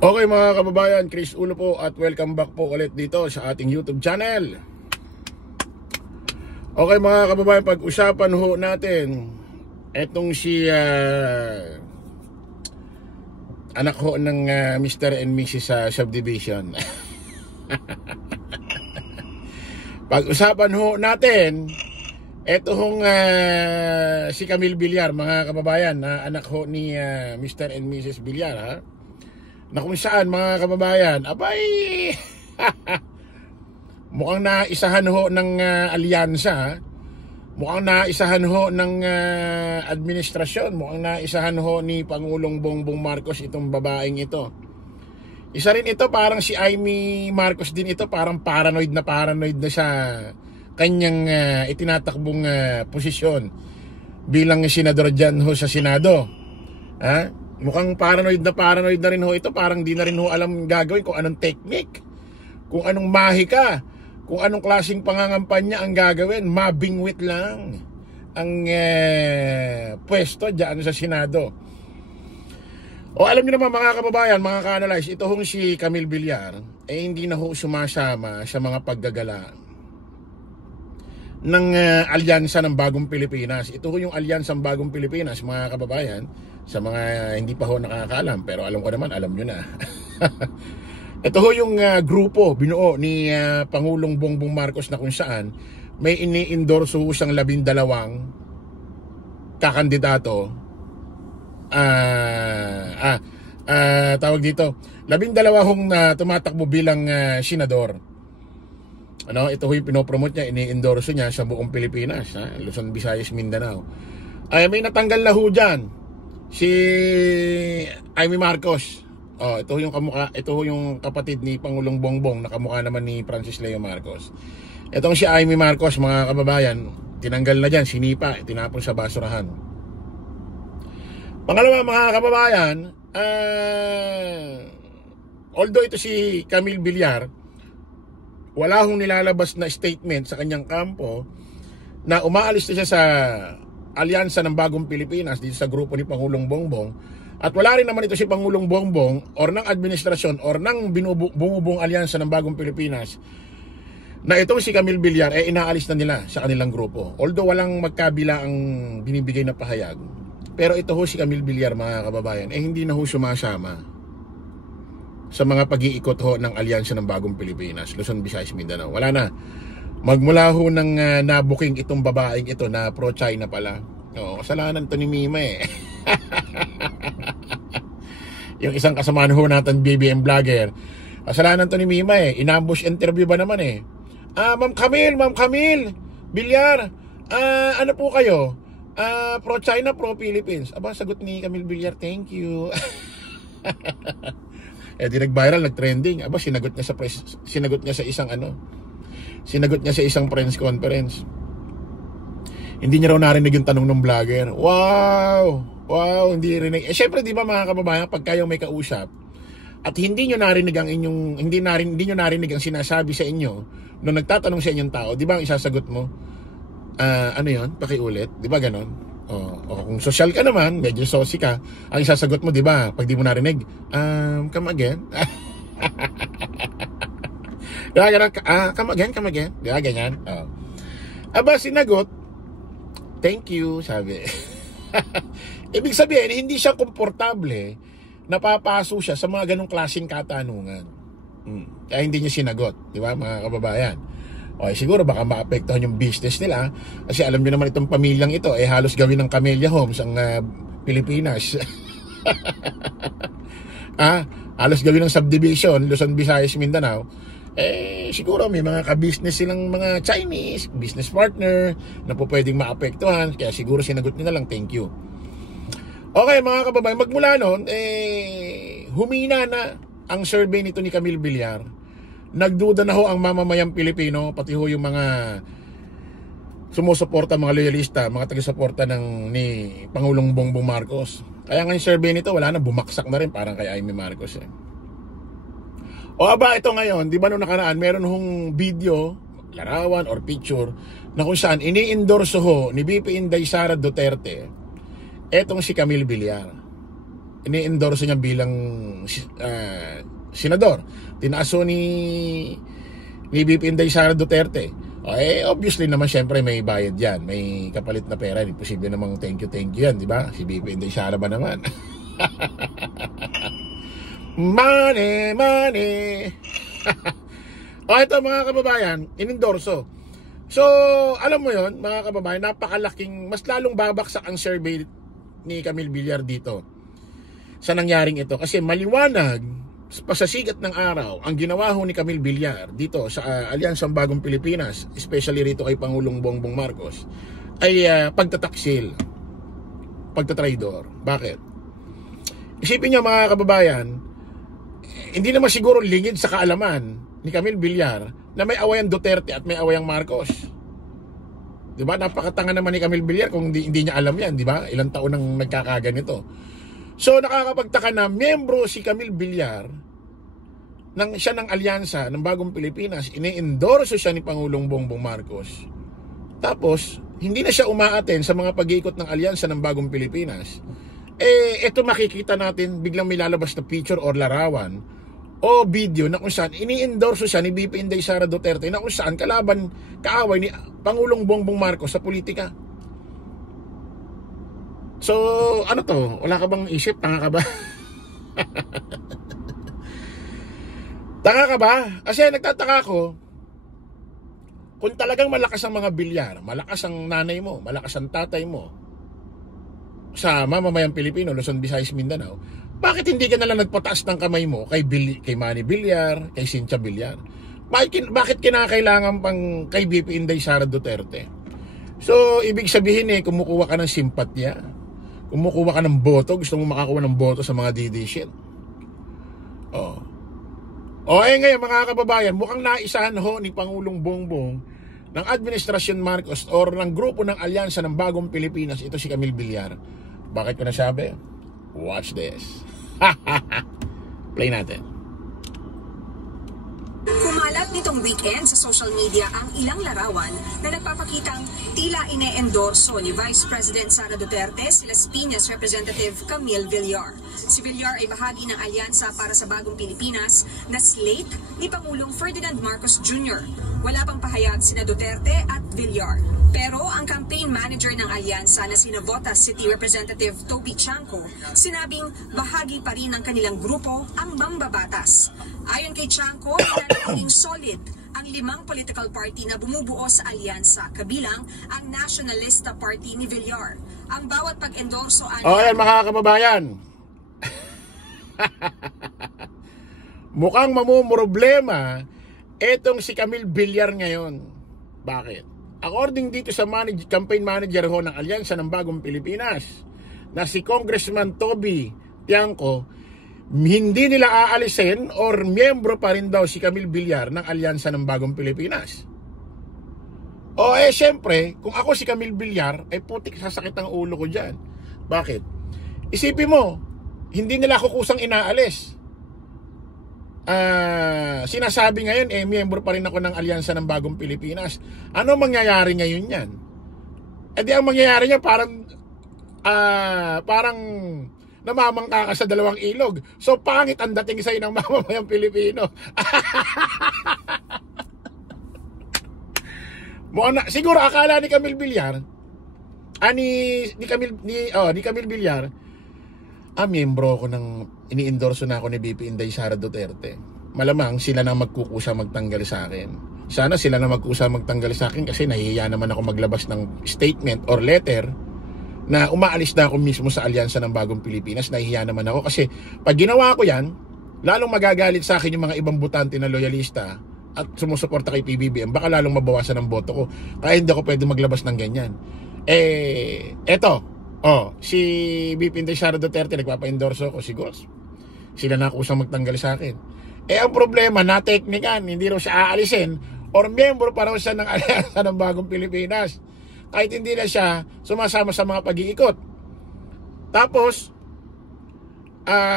Okay mga kababayan, Chris Ulo po at welcome back po ulit dito sa ating YouTube channel. Okay mga kababayan, pag-usapan ho natin etong si anak ho ng Mr. and Mrs. Subdivision. Pag-usapan ho natin eto hong si Camille Villar mga kababayan, na anak ho ni Mr. and Mrs. Villar, ha? Na kung saan mga kababayan, abay mukhang naisahan ho ng alyansa, mukhang naisahan ho ng administrasyon, mukhang naisahan ho ni Pangulong Bongbong Marcos itong babaeng ito. Isa rin ito, parang si Amy Marcos din ito, parang paranoid na sa kanyang itinatakbong posisyon bilang senador dyan ho sa Senado, ha? Mukhang paranoid na rin ho ito. Parang di na rin ho alam gagawin kung anong technique, kung anong mahika, kung anong klaseng pangangampanya ang gagawin. Mabingwit lang ang pwesto dyan sa Senado. O alam niyo naman mga kababayan, mga ka-analyze, ito hong si Camille Villar hindi na ho sumasama sa mga paggagala ng alyansa ng Bagong Pilipinas. Ito ho yung alyansa ng Bagong Pilipinas mga kababayan. Sa mga hindi pa ho nakakaalam, pero alam ko naman, alam nyo na. Ito ho yung grupo binuo ni Pangulong Bongbong Marcos, na kung saan may ini-endorse ho siyang 12 kakandidato. Tawag dito, 12 hong tumatakbo bilang senador. Ano, ito ho yung pinopromote niya, ini-endorse niya sa buong Pilipinas, Luzon, Visayas, Mindanao. May natanggal na ho dyan si Amy Marcos. Ito yung kamukha, ito yung kapatid ni Pangulong Bongbong, na kamukha naman ni Francis Leo Marcos. Itong si Amy Marcos mga kababayan, tinanggal na diyan, sinipa, tinapon sa basurahan. Pangalawa mga kababayan, although ito si Camille Villar, wala hong nilalabas na statement sa kanyang kampo na umaalis na siya sa alyansa ng Bagong Pilipinas dito sa grupo ni Pangulong Bongbong, at wala rin naman ito si Pangulong Bongbong or ng administrasyon or ng bumubuong alyansa ng Bagong Pilipinas na itong si Camille Villar inaalis na nila sa kanilang grupo. Although walang magkabila ang binibigay na pahayag, pero ito ho si Camille Villar mga kababayan hindi na ho sumasama sa mga pag-iikot ho ng alyansa ng Bagong Pilipinas, Luzon, Visayas, Mindanao. Wala na. Magmula ho ng nabuking itong babaeng ito na pro-China pala. Kasalanan to ni Mima Yung isang kasamahan ho natin, BBM vlogger. Kasalanan to ni Mima Inambush interview ba naman Ma'am Camille Villar, ano po kayo? Pro-China, pro-Philippines? Aba, sagot ni Camille Villar, thank you. Di nag-viral, nag-trending. Aba, sinagot niya sa isang press conference. Hindi niya raw narinig yung tanong ng vlogger. Wow, hindi rinig. Syempre, di ba mga kababayan, pag kayo may kausap at hindi niyo narinig ang hindi niyo narinig ang sinasabi sa inyo nung nagtatanong sa inyong tao, di ba ang isasagot mo? Ano 'yon? Pakiulit, di ba ganon? Kung social ka naman, medyo saucy ka, ang isasagot mo, di ba, pag di mo narinig, come again. Come again. Ganyan. Aba, sinagot, thank you, sabi. Ibig sabihin, hindi siya komportable, napapaso siya sa mga ganong klaseng katanungan. Kaya hindi niya sinagot, di ba mga kababayan? Siguro baka maapektuhan yung business nila, kasi alam niyo naman itong pamilyang ito halos gawin ng Camellia Homes ang Pilipinas. Halos gawin ng subdivision, Luzon, Visayas, Mindanao. Siguro may mga ka-business silang mga Chinese business partner na po pwedeng maapektuhan, kaya siguro sinagot nila lang thank you. Okay mga kababayan, magmula noon humina na ang survey nito ni Camille Villar. Nagduda na ho ang mamamayang Pilipino, pati ho yung mga sumusuporta, mga loyalista, mga taga-suporta ni Pangulong Bongbong Marcos. Kaya nga yung survey nito, wala na, bumaksak na rin parang kay Amy Marcos aba, ito ngayon, di ba nung nakaraan, meron hong video, larawan or picture, na kung saan ini-endorse ho ni VP Inday Sara Duterte etong si Camille Villar. ini-endorse niya bilang senador. Tinaaso ni VP Inday Sara Duterte. Obviously naman syempre may bayad yan, may kapalit na pera, imposible namang thank you yan, di ba? Si VP Inday Sara ba naman? Money. Ito mga kababayan, inendorso. So, alam mo yon mga kababayan, napakalaking, mas lalong babaksak ang survey ni Camille Villar dito sa nangyaring ito. Kasi maliwanag, pasasikat ng araw, ang ginawa ho ni Camille Villar dito sa Alyansang Bagong Pilipinas, especially rito kay Pangulong Bongbong Marcos, ay pagtataksil, pagtatraidor. Bakit? Isipin niyo mga kababayan, hindi naman siguro lingid sa kaalaman ni Camille Villar na may awayang Duterte at may awayang Marcos. Diba? Napakatanga naman ni Camille Villar kung hindi niya alam yan, diba? Ilang taon nang nagkakaganito. So nakakapagtaka na miyembro si Camille Villar siya ng alyansa ng Bagong Pilipinas, ini-endorso siya ni Pangulong Bongbong Marcos. Tapos hindi na siya umaaten sa mga pag-iikot ng alyansa ng Bagong Pilipinas. Ito makikita natin biglang may lalabas na picture or larawan o video na kung saan ini-endorso siya ni VP Inday Sara Duterte na kung saan kaaway ni Pangulong Bongbong Marcos sa politika. So, ano to? Wala ka bang isip? Tanga ka ba? Tanga ka ba? Kasi nagtataka ko, kung talagang malakas ang mga Villar, malakas ang nanay mo, malakas ang tatay mo, sa mamamayang Pilipino, Luzon, Visayas, Mindanao, bakit hindi ka nalang nagpataas ng kamay mo kay Manny Villar, kay Cynthia Villar? Bakit kinakailangan pang kay VP Inday Sara Duterte? So, ibig sabihin kumukuha ka ng simpatya, kumukuha ka ng boto, gusto mo makakuha ng boto sa mga DD shit. Ngayon mga kababayan, mukhang naisahan ho ni Pangulong Bongbong ng Administrasyon Marcos or ng grupo ng Alyansa ng Bagong Pilipinas, ito si Camille Villar. Bakit ko nasabi? Watch this. Play natin. Kumalat nitong weekend sa social media ang ilang larawan na nagpapakitang tila ine-endorso ni Vice President Sara Duterte si Las Piñas Representative Camille Villar. Si Villar ay bahagi ng alyansa para sa Bagong Pilipinas na slate ni Pangulong Ferdinand Marcos Jr. Wala pang pahayag sina Duterte at Villar. Pero ang campaign manager ng alyansa na sina Botas City Representative Toby Chanco, sinabing bahagi pa rin ng kanilang grupo ang mambabatas. Ayon kay Chanco, nanatiling solid ang 5 political party na bumubuo sa alyansa, kabilang ang Nationalista Party ni Villar. Ang bawat pag-endorso ay... Yan mga kababayan. Mukhang mamumroblema etong si Camille Villar ngayon. Bakit? According dito sa campaign manager ho ng Alyansa ng Bagong Pilipinas na si Congressman Toby Tiangco, hindi nila aalisin or miyembro pa rin daw si Camille Villar ng Alyansa ng Bagong Pilipinas. Syempre, kung ako si Camille Villar, putik sasakit ang ulo ko dyan. Bakit? Isipin mo, hindi nila ako kusang inaalis. Sinasabi ngayon miyembro pa rin ako ng Alyansa ng Bagong Pilipinas. Ano mangyayari ngayon yan? Di ang mangyayari niya parang namamangka ka sa dalawang ilog. So pangit ang dating sa'yo ng mamamayang Pilipino. Siguro akala ni Camille Villar, ni Camille Villar, miyembro ko ng ini-endorso na ako ni VP Inday Sara Duterte. Malamang sila na magkukusa magtanggal sa akin. Sana sila na magkusa magtanggal sa akin kasi nahihiya naman ako maglabas ng statement or letter na umaalis na ako mismo sa Alyansa ng Bagong Pilipinas. Nahihiya naman ako kasi pag ginawa ko yan, lalong magagalit sa akin yung mga ibang butante na loyalista at sumusuporta kay PBBM. Baka lalong mabawasan ang boto ko. Kaya hindi ako pwede maglabas ng ganyan. Si VP Inday Sara Duterte nagpapa-endorso ko, si Gos. Sila na kusang magtanggal sa akin. Ang problema, na-teknikan, hindi raw siya aalisin or miyembro pa raw siya ng Alyansa ng Bagong Pilipinas. Kahit hindi na siya sumasama sa mga pag-iikot. Tapos,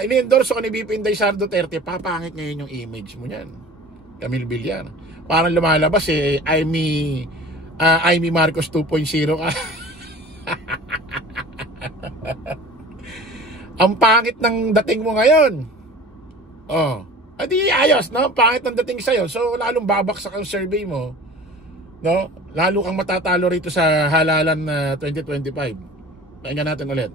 ini-endorso ko ni VP Inday Sara Duterte, papangit ngayon yung image mo niyan. Camille Villar. Parang lumalabas Amy Marcos 2.0 ka. Ang pangit ng dating mo ngayon. Oh, adi ayos, no? Pangit ng dating sa'yo. So, lalong babaksak ang survey mo. No? Lalo kang matatalo rito sa halalan na 2025. Pakinggan natin ulit.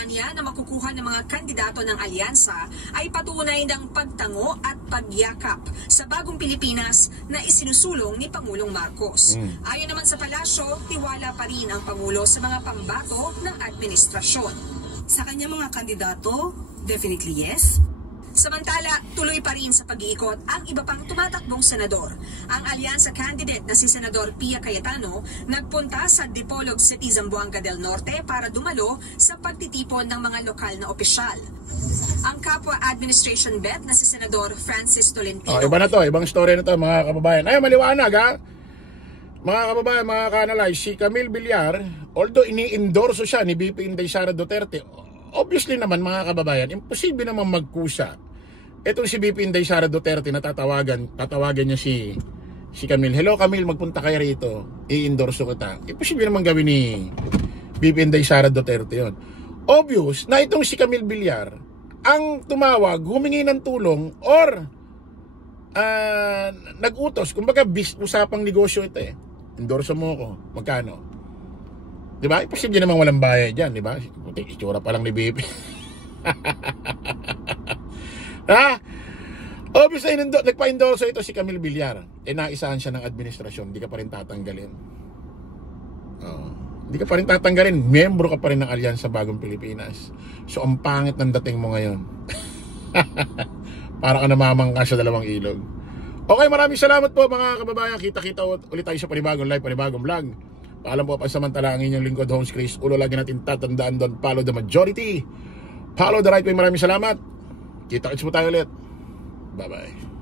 Anya na makukuha ng mga kandidato ng alyansa ay patunay ng pagtango at pagyakap sa bagong Pilipinas na isinusulong ni Pangulong Marcos. Ayon naman sa palasyo, tiwala pa rin ang Pangulo sa mga pambato ng administrasyon. Sa kanya mga kandidato, definitely yes. Samantala, tuloy pa rin sa pag-iikot ang iba pang tumatakbong senador. Ang alyansa candidate na si Senador Pia Cayetano nagpunta sa Dipolog City, Zamboanga del Norte para dumalo sa pagtitipon ng mga lokal na opisyal. Ang kapwa administration bet na si Senador Francis Tolentino. Oh, iba na to, ibang story na to mga kababayan. Ay, maliwanag ha. Mga kababayan, mga ka-analyze, si Camille Villar, although ini-endorso siya ni VP Inday Sara Duterte, obviously naman mga kababayan, imposible naman magkusa. Etong si VP Inday Sara Duterte na tatawagan niya si Camille. Hello Camille, magpunta kayo rito. I-endorso kita. Imposible naman gawin ni VP Inday Sara Duterte yon. Obvious na itong si Camille Villar ang tumawag, humingi ng tulong or nag-utos. Kumbaga usapang negosyo ito eh. Endorso mo ko. Magkano? Diba? Imposible naman walang bayad dyan, diba? Itsura pa lang ni BP. Ha? Obvious na nagpa-endorso ito si Camille Villar. Naisahan siya ng administrasyon. Hindi ka pa rin tatanggalin. Hindi ka pa rin tatanggalin. Miyembro ka pa rin ng Alyansa Bagong Pilipinas. So, ang pangit ng dating mo ngayon. Para ka namamangka sa dalawang ilog. Okay, maraming salamat po mga kababayan. Kita-kita ulit tayo sa panibagong live, panibagong vlog. Paalam po pansamantala ang inyong lingkod, Holmes Chris. Ulo, lagi natin tatandaan doon. Follow the majority. Follow the right way. Maraming salamat. Kita-kits po tayo ulit. Bye-bye.